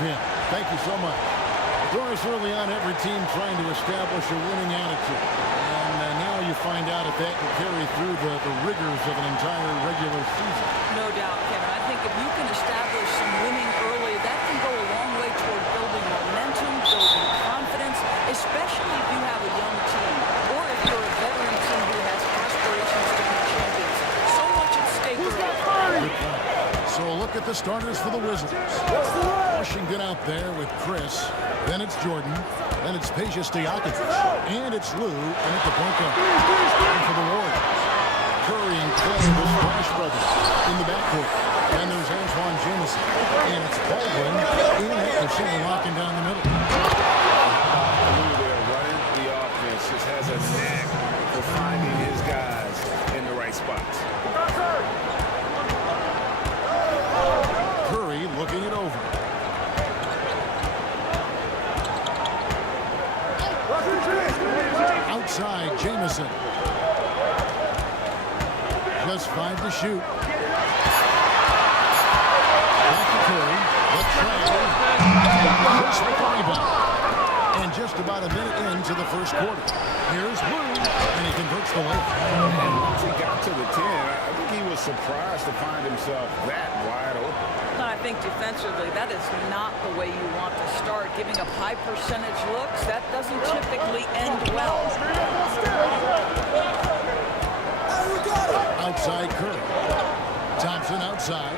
him. Thank you so much. Doris, early on, every team trying to establish a winning attitude. And now you find out if that can carry through the rigors of an entire regular season. No doubt, Kevin. I think if you can establish some winning early, that can go a long way toward building momentum, building confidence, especially if you have a young team, or if you're a veteran team who has aspirations to be champions. So much at stake early. So a look at the starters for the Wizards. Washington out there with Chris. Then it's Jordan. Then it's Peja Stojakovic. And it's Lou. And at the point guard. And for the Warriors. Curry and Clay, the Splash Brothers, in the backcourt. And there's Antoine Jamison. And it's Baldwin in at the center, locking down the middle. Lou there running the offense. Just has a knack for finding his guys in the right spots. Curry looking it over. Outside, Jamison. Just 5 to shoot. Back to Curry. The tray. Chris with the rebound. And just about a minute into the first quarter. Here's Lou, and he converts the layup. And once he got to the 10, I think he was surprised to find himself that wide open. I think defensively, that is not the way you want to start. Giving up high percentage looks, that doesn't typically end well. Outside Curry. Thompson outside.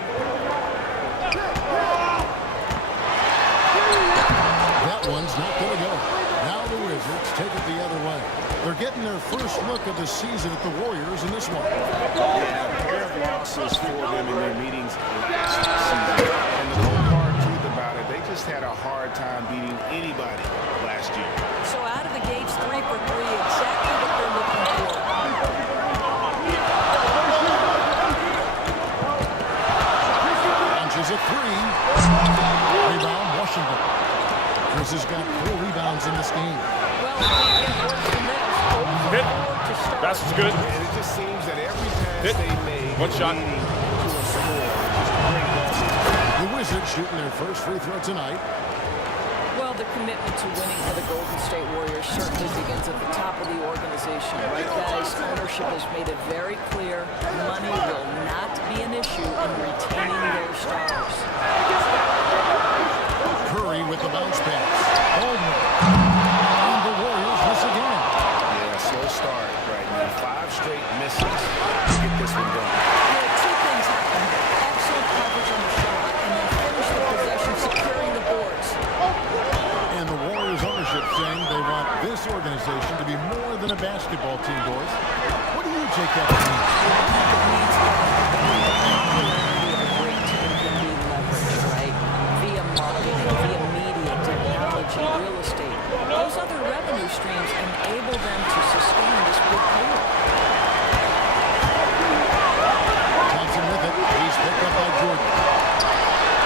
That one's not going to go. Now the Wizards take it the other way. They're getting their first look of the season at the Warriors in this one. Yeah, a pair of losses for them in their meetings last season. And the whole hard truth about it, they just had a hard time beating anybody last year. So out of the gates, 3 for 3, exactly what they're looking for. Launches a 3. Rebound, Washington. Chris has got 4 rebounds in this game. Well, it can't get worse than this. Hit. That's good. And it just seems that every pass Hit. they made One shot. leading to a score. Just great losses. The Wizards shooting their first free throw tonight. Well, the commitment to winning for the Golden State Warriors certainly begins at the top of the organization. Right, guys? Ownership has made it very clear money will not be an issue in retaining their stars. Curry with the bounce pass. Baldwin. And the Warriors miss again. Yeah, slow start right now. 5 straight misses to get this one going. There are 2 things happening. Excellent coverage on the shot, and then finish the possession securing the boards. And the Warriors ownership saying they want this organization to be more than a basketball team, Doris. What do you take that to mean? It means that the popularity of a great team can be leveraged, right? Via marketing, via media, technology, real estate. Those other revenue streams enable them to sustain this big deal. Thompson with it. He's picked up by Jordan.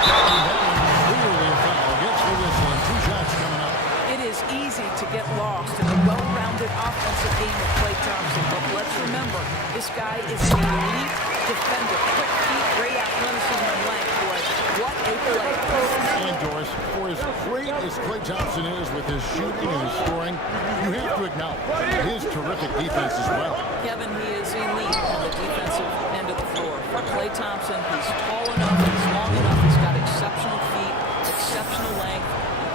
And that one's clearly a foul. Gets the whistle and 2 shots coming up. It is easy to get lost in the well-rounded offensive game of Klay Thompson, but let's remember, this guy is an elite defender. Quick feet, great athleticism and length, boy. What a player. And Doris, for as great as Klay Thompson is with his shooting and his scoring, you have to acknowledge his terrific defense as well. Kevin, he is elite on the defensive end of the floor. For Klay Thompson, he's tall enough, he's long enough, he's got exceptional feet, exceptional length,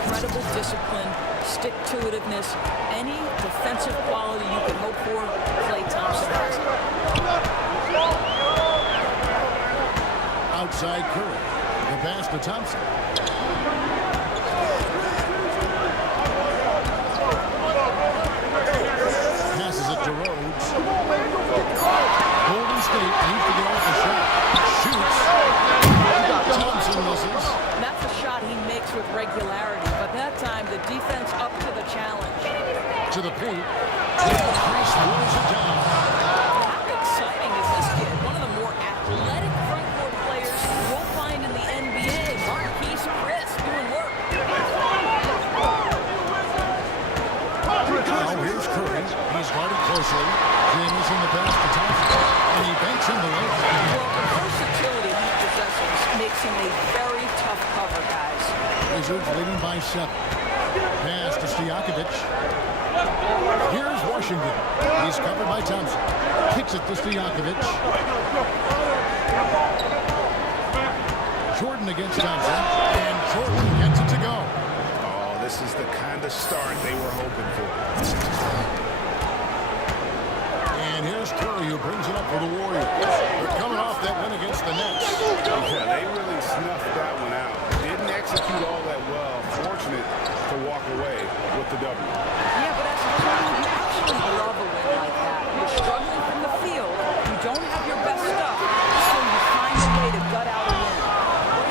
incredible discipline, stick-to-itiveness, any defensive quality you can hope for, Klay Thompson has it. Outside Curry. The pass to Thompson. Passes it to Rhodes. Golden State needs to get off the shot. Shoots. Thompson misses. That's a shot he makes with regularity, but that time the defense up to the challenge. To the paint. Chris rolls it down. How exciting is this kid? One of the more athletic front-court players you'll find in the NBA. Marquise Chris doing work. Now here's Curry. He's guarded closely. James in the pass to Thompson. And he banks in the lane. Well, the versatility he possesses makes him a very tough cover, guys. Wizards leading by 7. Pass to Stojakovic. Here's Washington. He's covered by Thompson. Kicks it to Stojakovic. Jordan against Thompson. And Jordan gets it to go. Oh, this is the kind of start they were hoping for. And here's Curry, who brings it up for the Warriors. They're coming off that win against the Nets. Yeah, they really snuffed that one out. Didn't execute all that well. Fortunate to walk away with the W. Yeah, but as a team, you actually love a win like that. You're struggling from the field. You don't have your best stuff. So you find a way to gut out a win.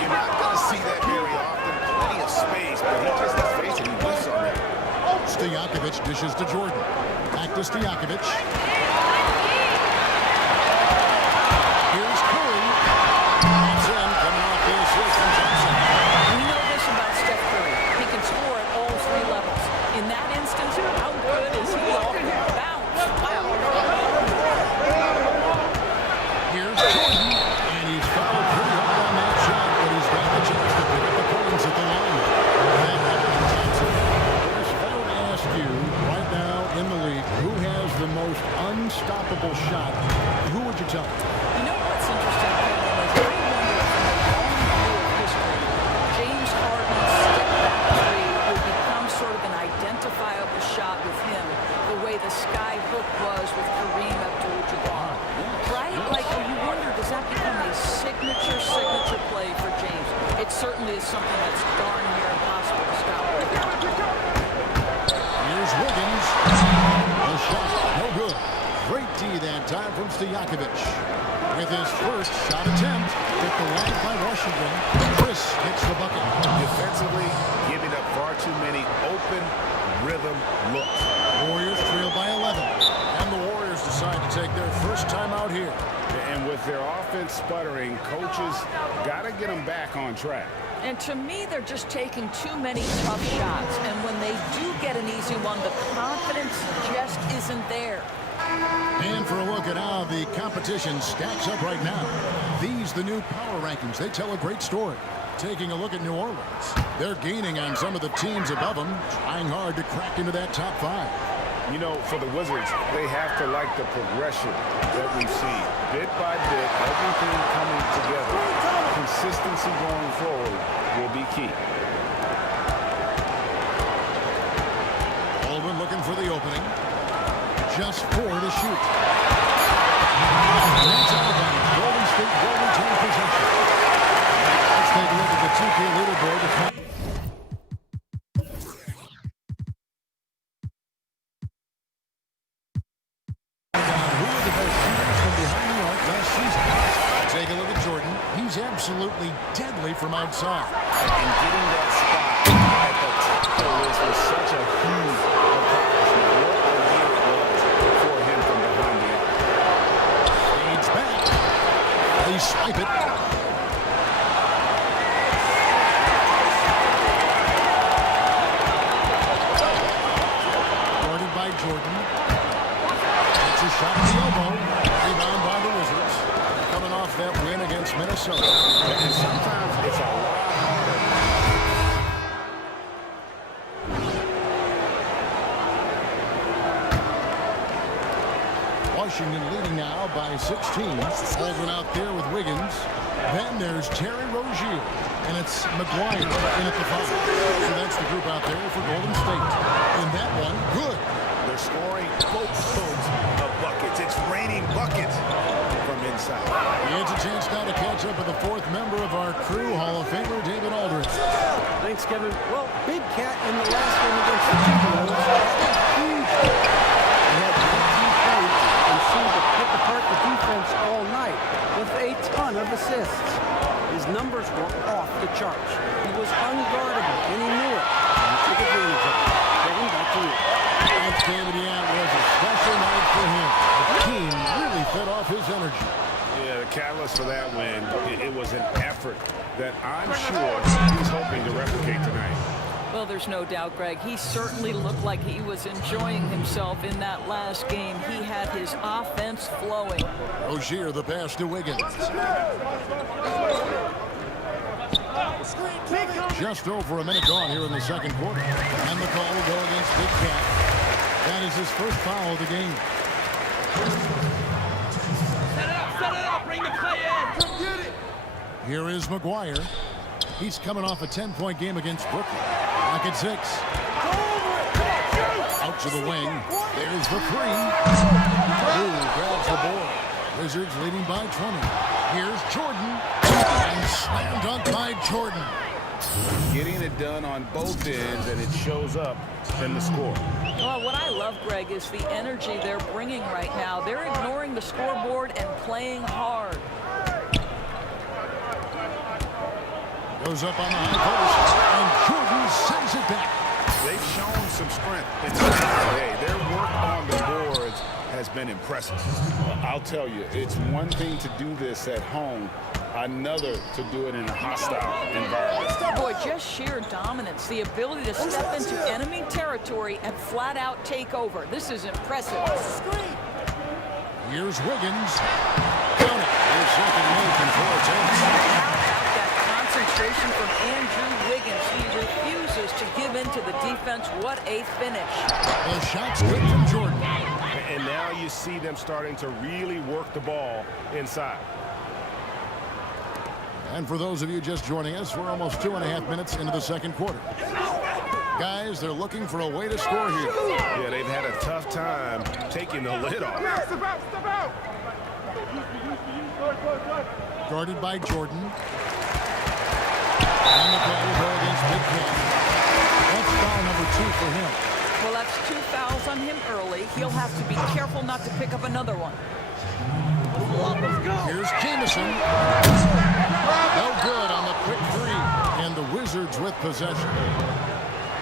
You're not going to see that very often. Plenty of space, but he just has space and he whiffs on that. Stojakovic dishes to Jordan. Back to Stojakovic. Here's Curry. That's in, coming off the assist from Johnson. We know this about Steph Curry. He can score at all 3 levels. In that instance, how good is he off the bounce? Wow. Here's Jordan, and he's fouled pretty hard on that shot, but he's got the chance to pick up the points at the line. That happened to Johnson. Chris, if I were to ask you right now in the league, who has the most unstoppable shot, who would you tell? You know what's interesting, Kevin, is I wonder from a long view of history, James Harden's step-back three would become sort of an identifiable shot with him, the way the sky hook was with Kareem Abdul-Jabbar. Right? Like, you wonder, does that become a signature play for James? It certainly is something that's darn near impossible to stop. Here's Wiggins. The shot, no good. Great D that time from Stojakovic. With his first shot attempt, hit the line by Washington. Chris hits the bucket. Defensively, giving up far too many open rhythm looks. Warriors trail by 11. And the Warriors decide to take their first time out here. And with their offense sputtering, coaches got to get them back on track. And to me, they're just taking too many tough shots. And when they do get an easy one, the confidence just isn't there. And for a look at how the competition stacks up right now. These, the new power rankings, they tell a great story. Taking a look at New Orleans, they're gaining on some of the teams above them, trying hard to crack into that top 5. You know, for the Wizards, they have to like the progression that we've seen. Bit by bit, everything coming together. Consistency going forward will be key. Baldwin looking for the opening. Just 4 to shoot. That's out of bounds. Golden State will retain possession. Let's take a look at the 2K leaderboard. Who are the best shooters from behind the arc last season? Take a look at Jordan. He's absolutely deadly from outside. And getting that spot at the top of the list was such a huge accomplishment. What a year it was for him from behind the arc. Fades back. They swipe it. Guarded by Jordan. It's a shot at the elbow. Rebound by the Wizards. Coming off that win against Minnesota. And sometimes it's a lot harder. Washington leading now by 16. Baldwin out there with Wiggins. Then there's Terry Rozier. And it's McGuire in at the 5. So that's the group out there for Golden State. And that one, good. They're scoring boatloads of buckets. It's raining buckets from inside. He has a chance now to catch up with the 4th member of our crew, Hall of Famer David Aldridge. Thanks, Kevin. Well, Big Cat in the last game against the Timberwolves had a huge game. He had 19 points and seemed to pick apart the defense all night with a ton of assists. His numbers were off the charts. He was unguardable, and he knew it. And he took advantage of it. Kevin, back to you. Thanks, David. Yeah, it was a special night for him. The team really fed off his energy. Yeah, the catalyst for that win, it was an effort that I'm sure he's hoping to replicate tonight. Well, there's no doubt, Greg. He certainly looked like he was enjoying himself in that last game. He had his offense flowing. Rozier, the pass to Wiggins. Just over a minute gone here in the second quarter. And the call will go against Big Cat. That is his first foul of the game. Set it up, bring the play in. Come get it. Here is McGuire. He's coming off a 10-point game against Brooklyn. Back at 6. Out to the wing. There's the 3. Blue grabs the board. Wizards leading by 20. Here's Jordan. And slam dunk by Jordan. Getting it done on both ends, and it shows up in the score. Well, what I love, Greg, is the energy they're bringing right now. They're ignoring the scoreboard and playing hard. Goes up on the high post, and Jordan sends it back. They've shown some strength in today. Their work on the boards has been impressive. I'll tell you, it's one thing to do this at home, another to do it in a hostile environment. Boy, just sheer dominance, the ability to step into enemy territory and flat out take over. This is impressive. Here's Wiggins. Count it. His second make in 4 attempts. How about that concentration from Andrew Wiggins? He refuses to give in to the defense. What a finish. The shot's good from Jordan. And now you see them starting to really work the ball inside. And for those of you just joining us, we're almost 2.5 minutes into the second quarter. Guys, they're looking for a way to score here. Yeah, they've had a tough time taking the lid off. Step out. Guarded by Jordan. And the call will go against Big Cat. That's foul number 2 for him. Well, that's 2 fouls on him early. He'll have to be careful not to pick up another one. Here's Jamison. No good on the quick 3. And the Wizards with possession.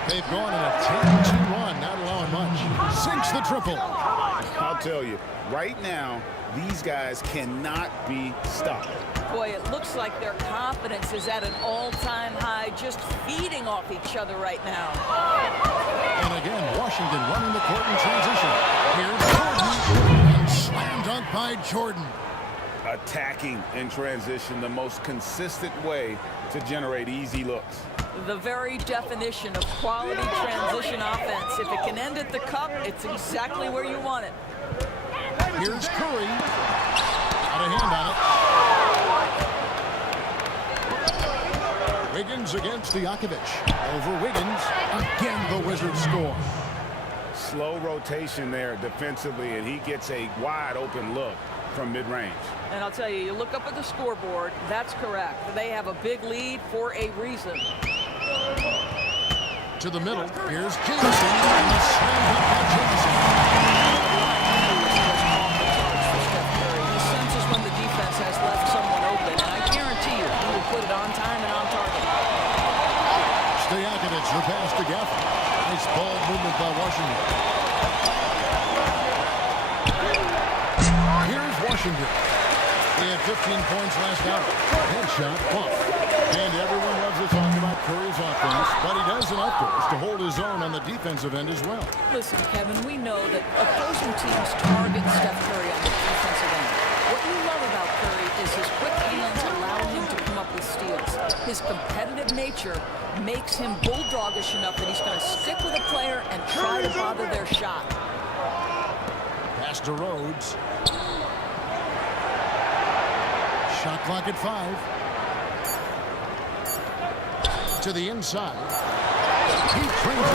They've gone in a 10-2 run, not allowing much. Sinks the triple. I'll tell you, right now, these guys cannot be stopped. Boy, it looks like their confidence is at an all-time high, just feeding off each other right now. And again, Washington running the court in transition. Here's Jordan. And slam dunk by Jordan. Attacking in transition, the most consistent way to generate easy looks. The very definition of quality transition offense. If it can end at the cup, it's exactly where you want it. Here's Curry. Got a hand on it. Wiggins against Stojakovic. Over Wiggins. Again, the Wizards score. Slow rotation there defensively, and he gets a wide open look from mid-range. And I'll tell you, you look up at the scoreboard, that's correct. They have a big lead for a reason. To the middle. Here's Jamison. And the slam dunk by Jamison. He senses when the defense has left someone open, and I guarantee you, he will put it on time and on target. Stojakovic, the pass to Gafford. Nice ball movement by Washington. Here's Washington. He had 15 points last out. Headshot, bump. And everyone loves to talk about Curry's offense, but he does enough to hold his own on the defensive end as well. Listen, Kevin, we know that opposing teams target Steph Curry on the defensive end. What you love about Curry is his quick hands allow him to come up with steals. His competitive nature makes him bulldogish enough that he's going to stick with a player and try to bother their shot. Pass to Rhodes. Shot clock at 5. To the inside. He brings it.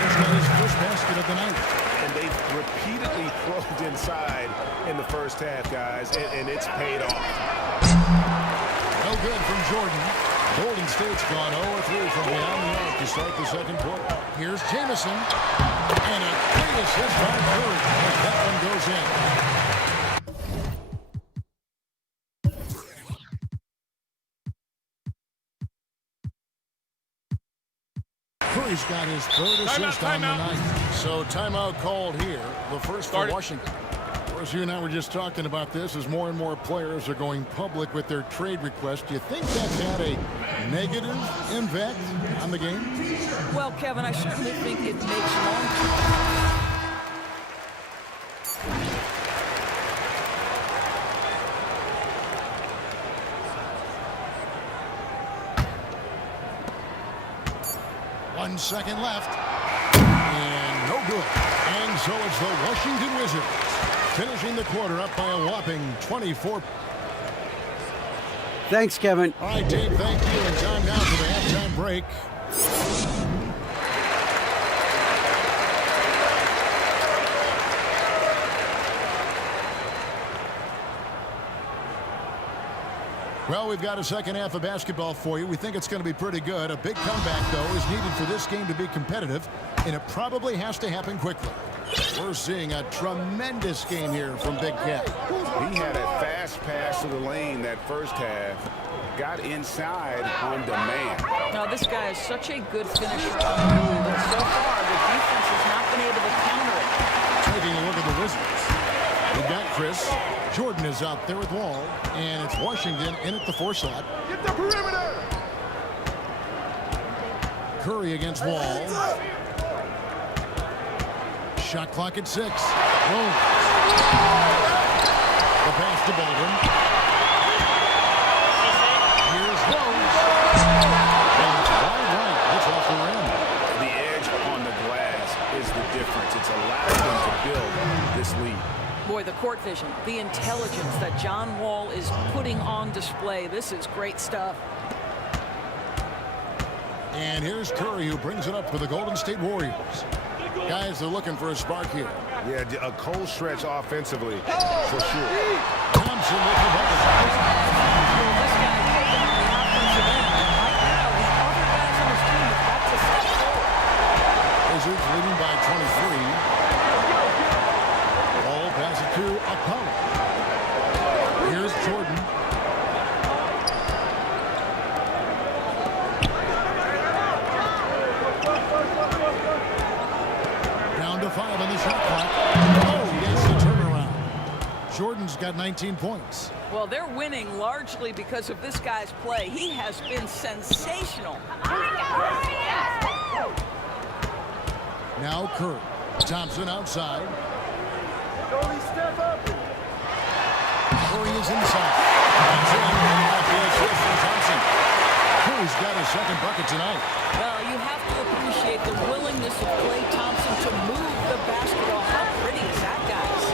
He's got his first basket of the night. And they've repeatedly probed inside in the first half, guys, and it's paid off. No good from Jordan. Golden State's gone 0-3 from beyond the arc to start the second quarter. Here's Jamison. And a great assist by Curry as that one goes in. Curry's got his third assist on the night. So timeout called here. The first for Washington. Of course, you and I were just talking about this as more and more players are going public with their trade requests. Do you think that's had a negative impact on the game? Well, Kevin, I certainly think it makes long-term. 1 second left. And no good. And so it's the Washington Wizards finishing the quarter up by a whopping 24. Thanks, Kevin. All right, Dave, thank you. And time now for the halftime break. Well, we've got a second half of basketball for you. We think it's going to be pretty good. A big comeback, though, is needed for this game to be competitive, and it probably has to happen quickly. We're seeing a tremendous game here from Big Cat. He had a fast pass to the lane that first half. Got inside on demand. Now, this guy is such a good finisher on the move, and so far, the defense has not been able to counter it. Taking a look at the Wizards. We've got Chris. Jordan is out there with Wall, and it's Washington in at the 4 slot. Get the perimeter! Curry against Wall. Shot clock at 6. Boom. The pass to Baldwin. Here's Rose. And it's wide right. It's off the rim. The edge on the glass is the difference. It's allowed them to build this lead. Boy, the court vision, the intelligence that John Wall is putting on display. This is great stuff. And here's Curry, who brings it up for the Golden State Warriors. Guys, they're looking for a spark here. Yeah, a cold stretch offensively, for sure. Thompson with the bucket. This guy taking on the offensive end. Right now, the other guys on his team have got to step forward. Wizards leading by 23. Ball passes to Apollo. Here's Jordan. Down to 5 on the shot clock. Oh, yes, the turnaround. Jordan's got 19 points. Well, they're winning largely because of this guy's play. He has been sensational. Now Curry. Thompson outside. Curry is inside. That's it. Off the assist from Thompson. Curry's got his second bucket tonight. Well, you have to appreciate the willingness of Klay Thompson to move the basketball. How pretty is that, guys?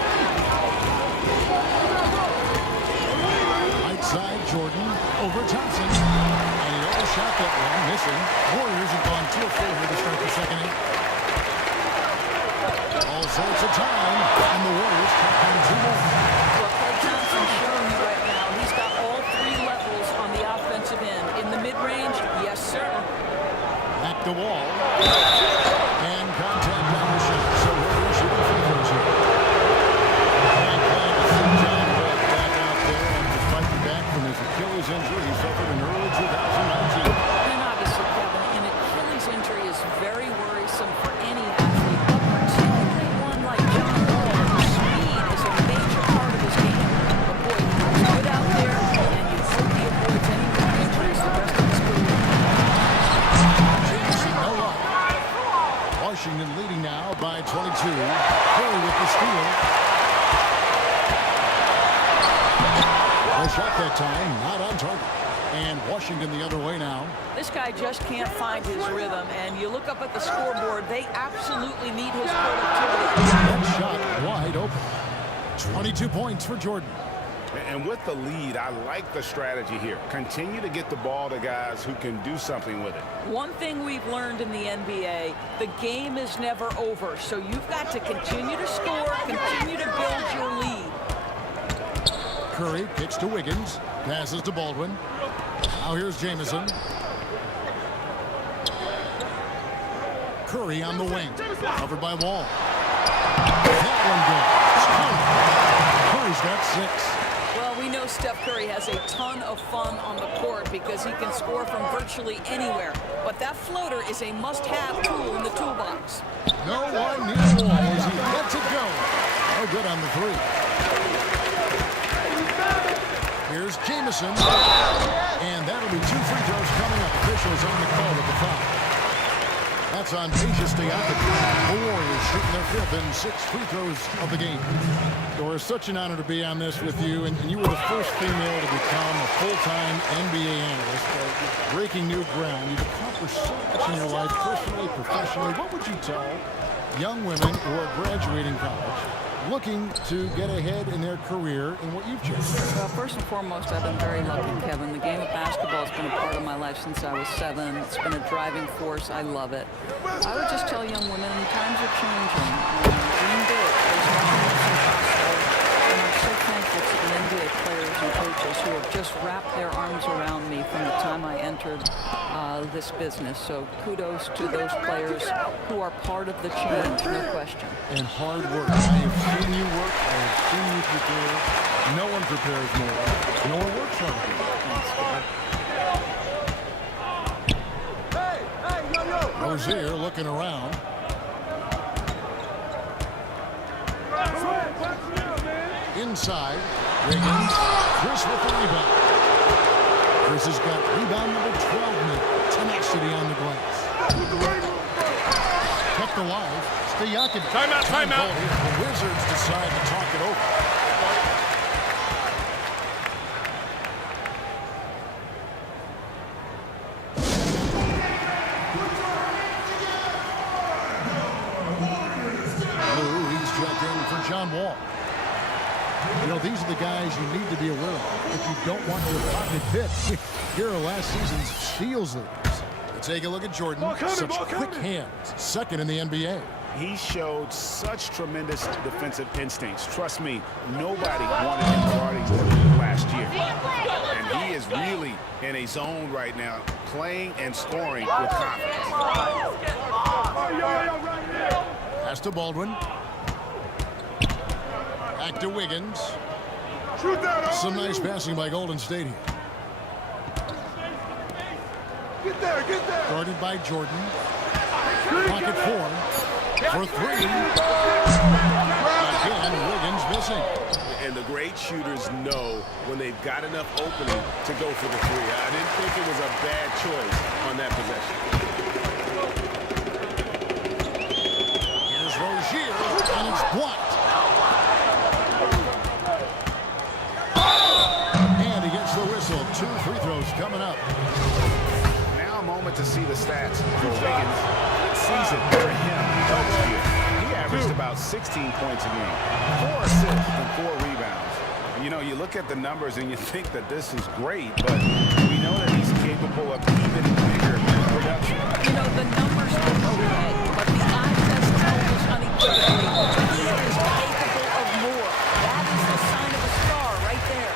Right side, Jordan over Thompson. And he overshot that one, missing. Warriors have gone 2 of 4 here to start the second half. All sorts of time, and the Warriors track on 2 more. Well, Klay Thompson's showing you right now. He's got all 3 levels on the offensive end. In the mid-range, yes, sir. Back to Wall. And contact on the shot. So Warriors shooting free throws here. And glad to see John Wall back out there and fighting back from his Achilles injury he suffered in early 2019. And obviously, Kevin, an Achilles injury is very worrisome for any athlete, but particularly one like John Wall, whose speed is a major part of his game. But boy, he's good out there, and you hope he avoids any more injuries the rest of his career. James, no luck. Washington leading now by 22. Curry with the steal. No shot that time, not on target. And Washington the other way now. This guy just can't find his rhythm, and you look up at the scoreboard, they absolutely need his productivity. That shot wide open. 22 points for Jordan. And with the lead, I like the strategy here. Continue to get the ball to guys who can do something with it. One thing we've learned in the NBA, the game is never over, so you've got to continue to score, continue to build your lead. Curry kicks to Wiggins. Passes to Baldwin. Now here's Jamison. Curry on the wing. Covered by Wall. That one goes. Curry's got 6. Well, we know Steph Curry has a ton of fun on the court because he can score from virtually anywhere. But that floater is a must-have tool in the toolbox. No one near the wall as he lets it go. No good on the 3. Here's Jamison. And that'll be 2 free throws coming up. Officials on the call with the foul. That's on Pages Stojakovic. The Warriors shooting their 5th and 6th free throws of the game. So it's such an honor to be on this with you, and you were the first female to become a full-time NBA analyst, breaking new ground. You've accomplished so much in your life, personally, professionally. What would you tell young women who are graduating college, looking to get ahead in their career in what you've chosen? Well, first and foremost, I've been very lucky, Kevin. The game of basketball has been a part of my life since I was 7. It's been a driving force. I love it. I would just tell young women, times are changing. Dream big. There's nothing that's impossible. And I'm so thankful to the NBA players and coaches who have just wrapped their arms around me from the time I entered this business. So kudos to those players who are part of the change, no question. And hard work. I have seen you work. I have seen you prepare. No one prepares more. No one works harder. Rozier looking around. Inside, Wiggins. Chris with the rebound. Chris has got rebound number 12 now. Tenacity on the glass. Kept alive. Stojakovic. Timeout. The Wizards decide to talk it over. Lou, he's checked in for John Wall. You know, these are the guys you need to be aware of if you don't want your pocket hit. Here are last season's steals leaders. Take a look at Jordan. Such quick hands. 2nd in the NBA. He showed such tremendous defensive instincts. Trust me, nobody wanted him guarding last year. And he is really in a zone right now, playing and scoring with confidence. Pass to Baldwin. Back to Wiggins. Some nice passing by Golden State here. Get there. Guarded by Jordan. Pocket 4. For 3. Again, Wiggins missing. And the great shooters know when they've got enough opening to go for the 3. I didn't think it was a bad choice on that possession. Here's Rozier, and it's blocked. And he gets the whistle. 2 free throws coming up. Now a moment to see the stats for Wiggins. Season for him last year. He averaged about 16 points a game, 4 assists and 4 rebounds. And you know, you look at the numbers and you think that this is great, but we know that he's capable of even bigger production. You know, the numbers are okay, but the eye test tells us unequivocally he is capable of more. That is the sign of a star right there.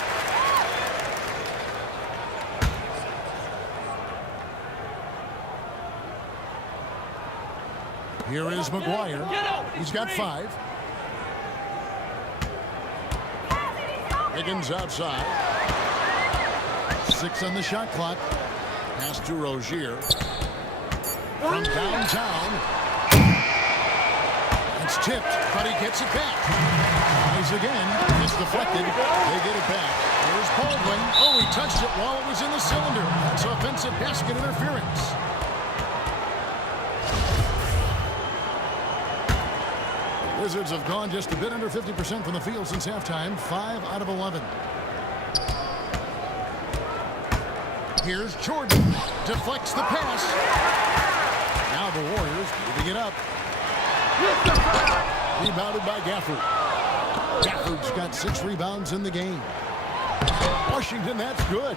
Here is McGuire. He's got 5. Wiggins outside. 6 on the shot clock. Pass to Rozier. From downtown. It's tipped, but he gets it back. Tries again. It's deflected. They get it back. Here's Baldwin. Oh, he touched it while it was in the cylinder. That's offensive basket interference. Wizards have gone just a bit under 50% from the field since halftime. 5 out of 11. Here's Jordan. Deflects the pass. Now the Warriors moving it up. Rebounded by Gafford. Gafford's got 6 rebounds in the game. Washington, that's good.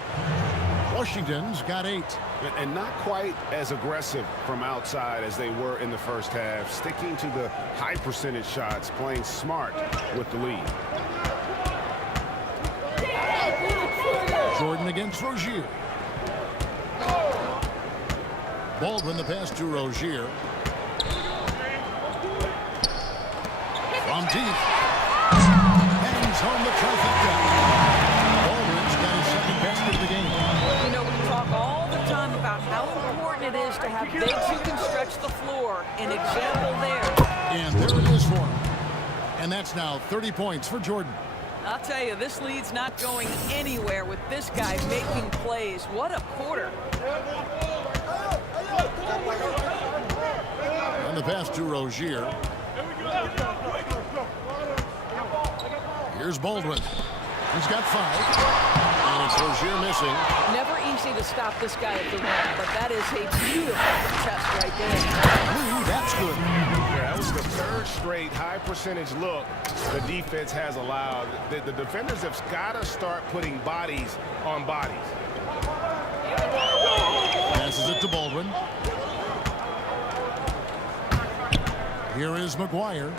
Washington's got 8. And not quite as aggressive from outside as they were in the first half, sticking to the high percentage shots, playing smart with the lead. Jordan against Rozier. Baldwin the pass to Rozier. From deep. Hangs home the trifecta. Baldwin's got his 2nd basket of the game. You know, we talk all the time about how important it is to have bigs who can stretch the floor. An example there. And there it is for him. And that's now 30 points for Jordan. I'll tell you, this lead's not going anywhere with this guy making plays. What a quarter. pass to Rozier. Here's Baldwin. He's got 5. And it's Rozier missing. Never easy to stop this guy at the rim, but that is a beautiful test right there. Ooh, that's good. Yeah, that was the 3rd straight high percentage look the defense has allowed. The defenders have got to start putting bodies on bodies. Passes it to Baldwin. Here is McGuire.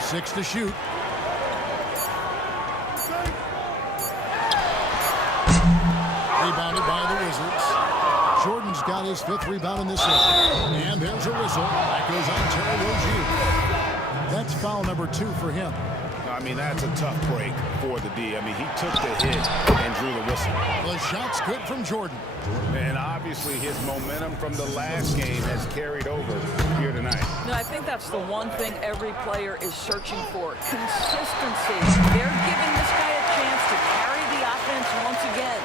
Six to shoot. Rebounded by the Wizards. Jordan's got his 5th rebound in this set. And there's a whistle. That goes on Terry Rozier. That's foul number 2 for him. I mean, that's a tough break for the D. I mean, he took the hit and drew the whistle. The shot's good from Jordan. And obviously his momentum from the last game has carried over here tonight. No, I think that's the one thing every player is searching for. Consistency. They're giving this guy a chance to carry the offense once again.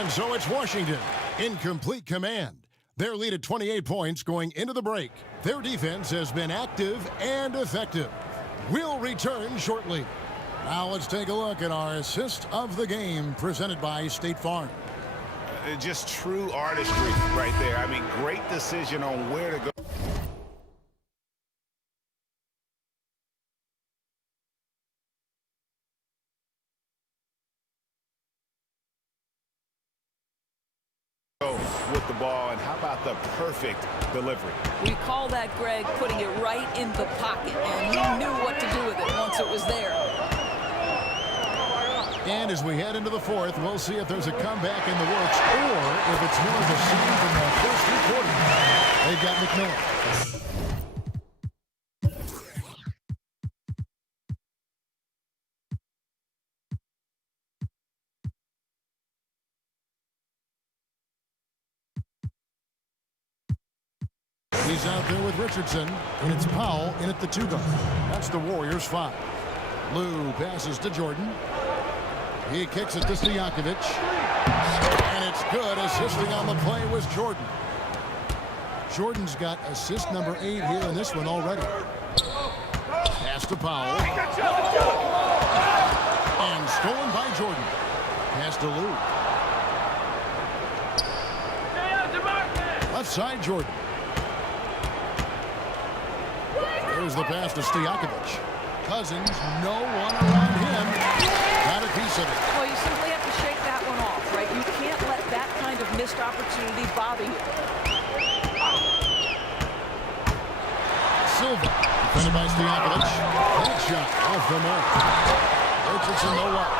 And so it's Washington in complete command. Their lead at 28 points going into the break. Their defense has been active and effective. We'll return shortly. Now let's take a look at our assist of the game presented by State Farm. Just true artistry right there. I mean, great decision on where to go. With the ball, and how about the perfect delivery? We call that, Greg, putting it right in the pocket, and he knew what to do with it once it was there. And as we head into the 4th, we'll see if there's a comeback in the works or if it's more of the same from the first 3 quarters. They've got McMillan. He's out there with Richardson, and it's Powell in at the 2 guard. That's the Warriors' 5. Lou passes to Jordan. He kicks it to Stojakovic. And it's good. Assisting on the play was Jordan. Jordan's got assist number 8 here in this one already. Pass to Powell. And stolen by Jordan. Pass to Lou. Left side, Jordan. There's the pass to Stojakovic. Cousins, no one around him. Got a piece of it. Well, you simply have to shake that one off, right? You can't let that kind of missed opportunity bother you. Silva, defended by Stojakovic. That shot off the mark. Richardson, no luck.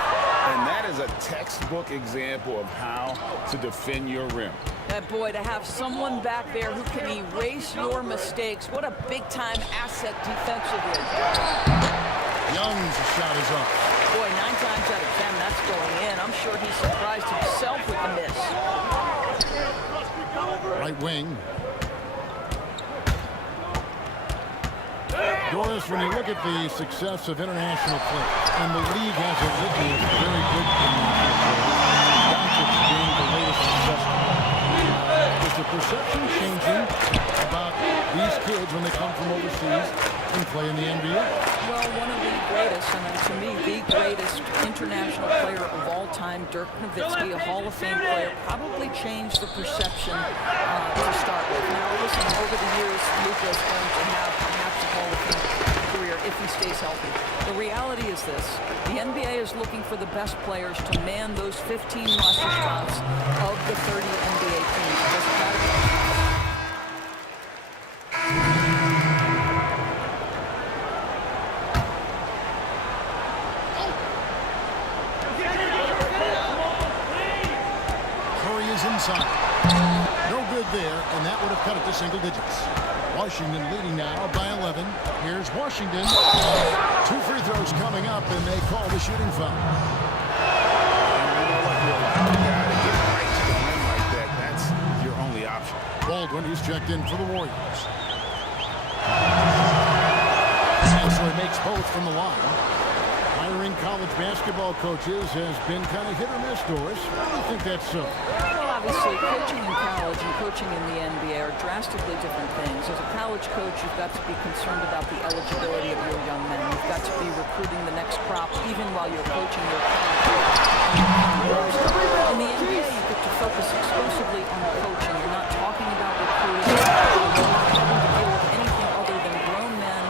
And that is a textbook example of how to defend your rim. That boy, to have someone back there who can erase your mistakes, what a big-time asset defensively. Young's shot is up. Boy, 9 times out of 10, that's going in. I'm sure he surprised himself with the miss. Right wing. Doris, when you look at the success of international play, and the league has a litany of very good international players, Doncic being the latest success. Is the perception changing about these kids when they come from overseas and play in the NBA? Well, one of the greatest, and to me, the greatest international player of all time, Dirk Nowitzki, a Hall of Fame player, probably changed the perception to start with. Now, listen, over the years, Luka is going to have perhaps a Hall of Fame career if he stays healthy. The reality is this. The NBA is looking for the best players to man those 15 roster spots of the 30 NBA teams. It doesn't matter. Inside. No good there, and that would have cut it to single digits. Washington leading now by 11. Here's Washington. 2 free throws coming up, and they call the shooting foul. That's your only option. Baldwin, he's checked in for the Warriors. So he makes both from the line. Hiring college basketball coaches has been kind of hit or miss, Doris. Why do you think that's so? Well, Obviously, coaching in college and coaching in the NBA are drastically different things. As a college coach, you've got to be concerned about the eligibility of your young men. You've got to be recruiting the next crop, even while you're coaching your current group. In the NBA, you get to focus exclusively on coaching. You're not talking about recruiting. You're not having to deal with anything other than grown men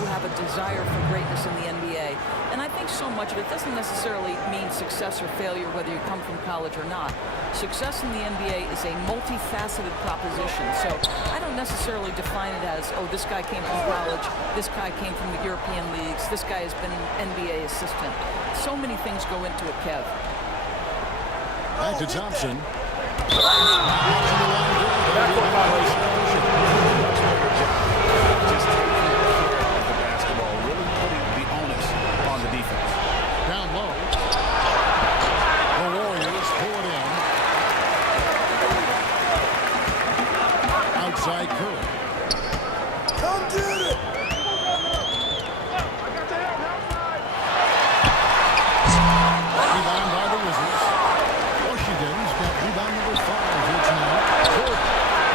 who have a desire for greatness in the NBA. And I think so much of it doesn't necessarily mean success or failure, whether you come from college or not. Success in the NBA is a multifaceted proposition. So I don't necessarily define it as, oh, this guy came from college, this guy came from the European leagues, this guy has been an NBA assistant. So many things go into it, Kev. Back to Thompson. Backcourt violation. Just taking care of the basketball, really putting the onus on the defense. Down low. The Warriors pull it in. Outside Curry. Come get it! Rebound by the Wizards. Washington's got rebound number 5 here tonight. Curry.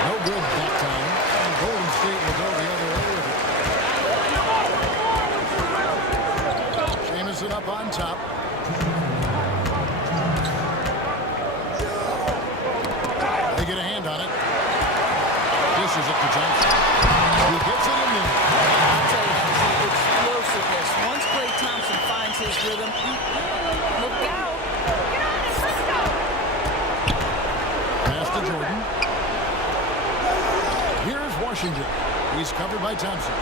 No good that time. And Golden State will go the other way with it. Jamison up on top. They get a hand on it. Dishes it to Johnson. He gets it in there. I'll tell you, the explosiveness. Once Klay Thompson finds his rhythm, look out. Pass to Jordan. Here's Washington. He's covered by Thompson.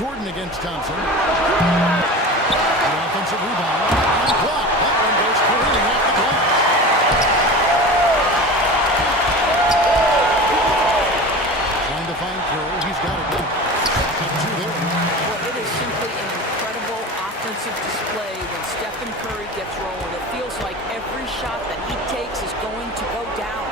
Jordan against Thompson. The offensive rebound. And block. That one goes careening off the glass. Trying to find Curry. He's got it now. Got 2 there. Well, it is simply an incredible offensive display when Stephen Curry gets rolling. It feels like every shot that he takes is going to go down.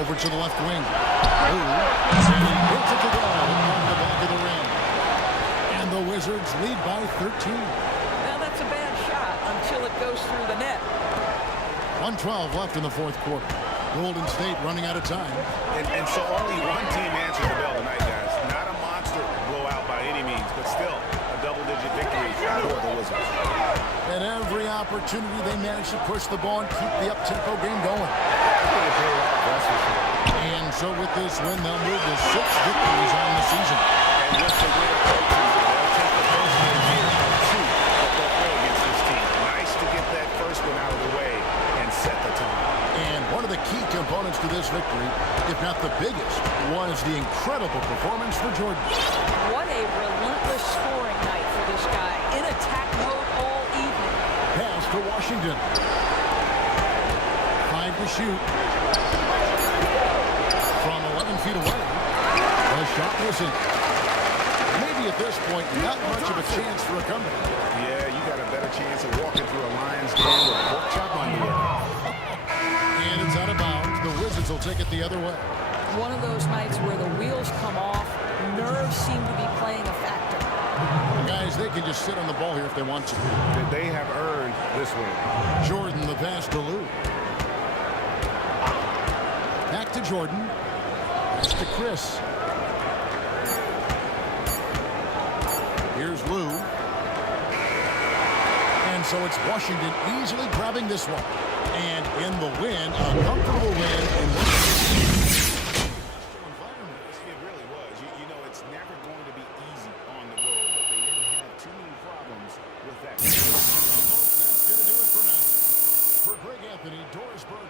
Over to the left wing. And he puts it to go on the back of the rim. And the Wizards lead by 13. Now, that's a bad shot until it goes through the net. 1:12 left in the fourth quarter. Golden State running out of time. And so only one team answered the bell tonight, guys. Not a monster blowout by any means, but still a double-digit victory for the Wizards. At every opportunity, they managed to push the ball and keep the up-tempo game going. And so with this win, they'll move to 6 victories on the season. And with the win approaching, they'll take the first win here of 2 that they'll play against this team. Nice to get that first one out of the way and set the tone. And one of the key components to this victory, if not the biggest, was the incredible performance for Jordan. What a relentless scoring night for this guy. In attack mode all evening. Pass to Washington. 5 to shoot. From 11 feet away. The shot wasn't. Maybe at this point, not much of a chance for a comeback. Yeah, you got a better chance of walking through a Lions game with pork chop underwear. And it's out of bounds. The Wizards will take it the other way. One of those nights where the wheels come off, nerves seem to be playing a factor. Guys, they can just sit on the ball here if they want to. They have earned this win. Jordan, the pass to Lou. Back to Jordan. Pass to Chris. Here's Lou. And so it's Washington easily grabbing this one. And in the win, a comfortable win in this environment. It really was. You know, it's never going to be easy on the road, but they didn't have too many problems with that. Folks, that's going to do it for now. For Greg Anthony, Doris Burke.